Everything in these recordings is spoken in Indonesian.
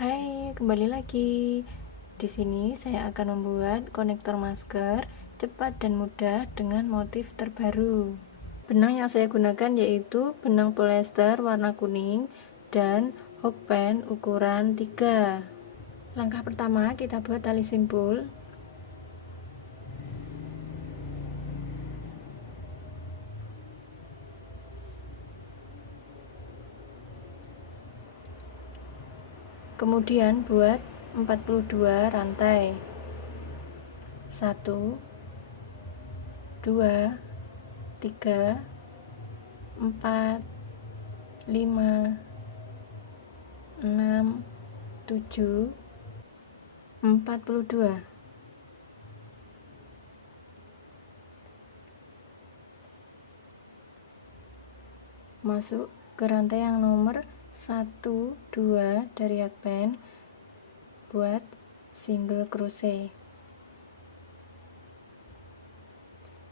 Hai, kembali lagi. Di sini saya akan membuat konektor masker cepat dan mudah dengan motif terbaru. Benang yang saya gunakan yaitu benang polyester warna kuning dan hokpen ukuran 3. Langkah pertama, kita buat tali simpul. Kemudian buat 42 rantai. 1 2 3 4 5 6 7 42. Masuk ke rantai yang nomor 1 2 dari hakpen, buat single crochet.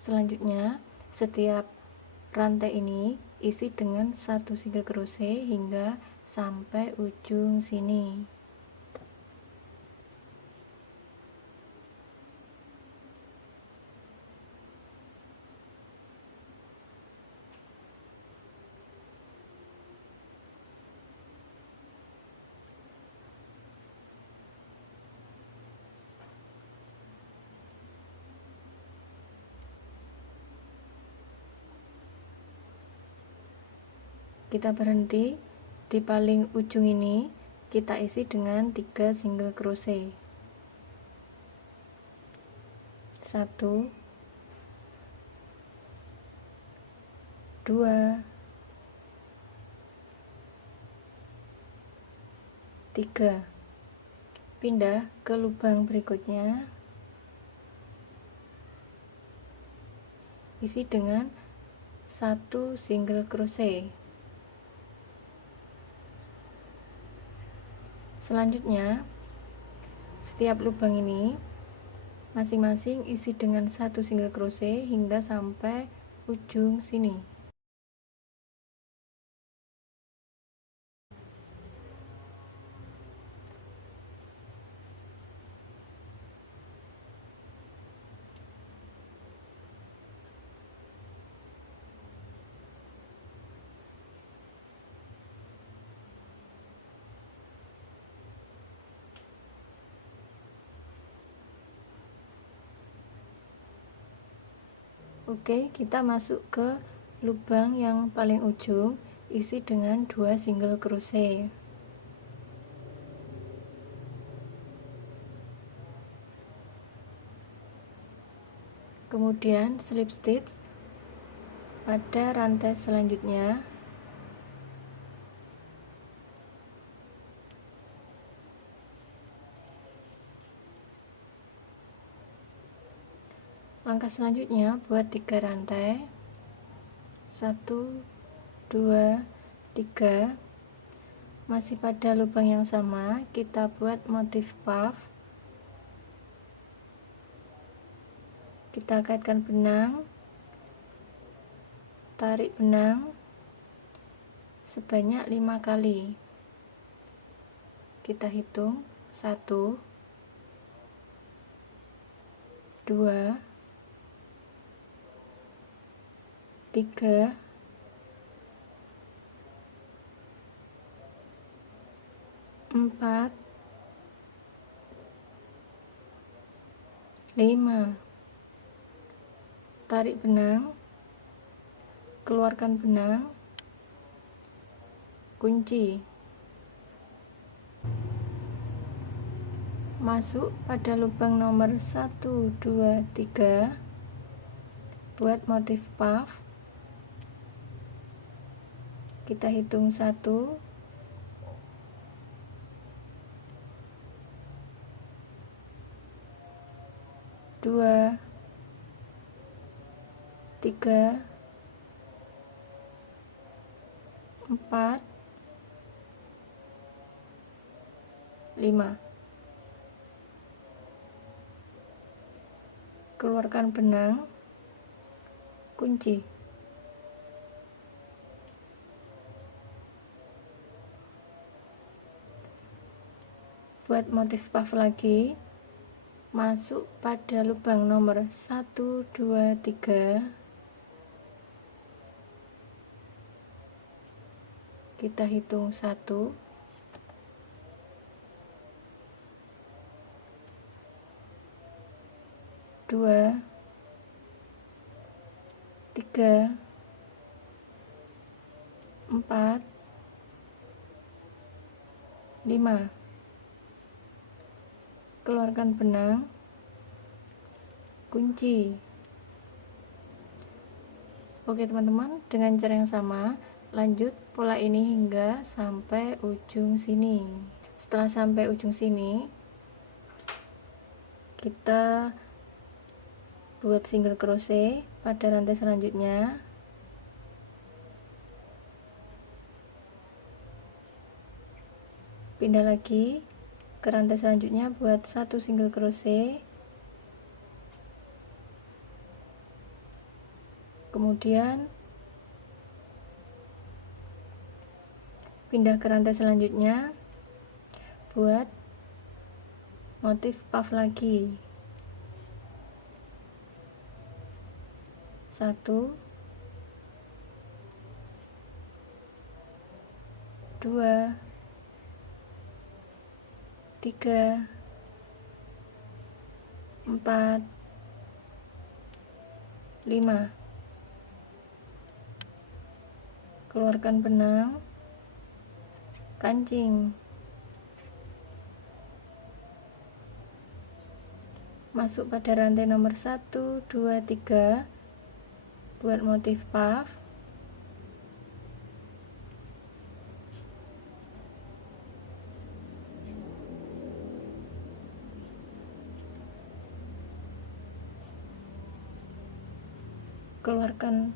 Selanjutnya, setiap rantai ini isi dengan 1 single crochet hingga sampai ujung sini. Kita berhenti di paling ujung ini, kita isi dengan 3 single crochet. 1 2 3. Pindah ke lubang berikutnya, isi dengan 1 single crochet. Selanjutnya, setiap lubang ini masing-masing isi dengan 1 single crochet hingga sampai ujung sini. Oke, kita masuk ke lubang yang paling ujung, isi dengan 2 single crochet. Kemudian slip stitch pada rantai selanjutnya. Langkah selanjutnya, buat 3 rantai. 1 2 3. Masih pada lubang yang sama, kita buat motif puff. Kita kaitkan benang, tarik benang sebanyak 5 kali. Kita hitung 1 2 3 4 5. Tarik benang, keluarkan benang, kunci. Masuk pada lubang nomor 1 2 3, buat motif puff. Kita hitung 1 2 3 4 5. Keluarkan benang, kunci. Buat motif puff lagi, masuk pada lubang nomor 1, 2, 3. Kita hitung 1, 2, 3, 4, 5. Keluarkan benang, kunci. Oke teman-teman, dengan cara yang sama lanjut pola ini hingga sampai ujung sini. Setelah sampai ujung sini, kita buat single crochet pada rantai selanjutnya. Pindah lagi ke rantai selanjutnya, buat 1 single crochet, kemudian pindah ke rantai selanjutnya, buat motif puff lagi. 1, 2, 3, 4, 5. Keluarkan benang, kancing, masuk pada rantai nomor 1, 2, 3, buat motif puff. Keluarkan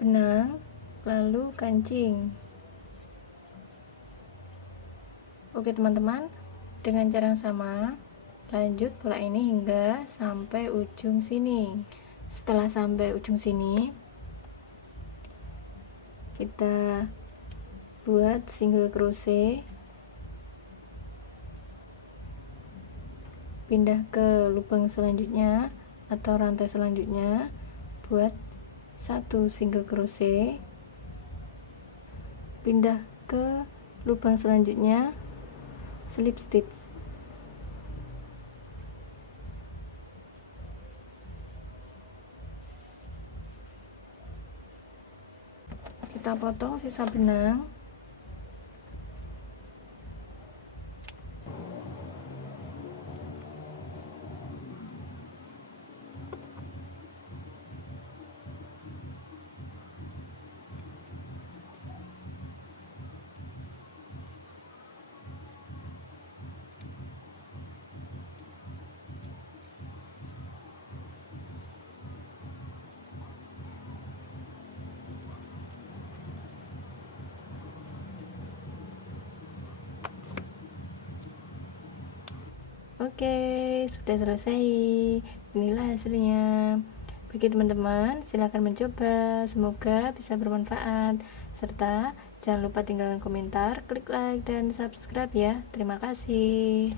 benang, lalu kancing. Oke teman-teman, dengan cara yang sama lanjut pola ini hingga sampai ujung sini. Setelah sampai ujung sini, kita buat single crochet, pindah ke lubang selanjutnya atau rantai selanjutnya, buat 1 single crochet, pindah ke lubang selanjutnya, slip stitch. Kita potong sisa benang. Oke, sudah selesai. Inilah hasilnya. Bagi teman-teman, silahkan mencoba. Semoga bisa bermanfaat. Serta jangan lupa tinggalkan komentar, klik like, dan subscribe ya. Terima kasih.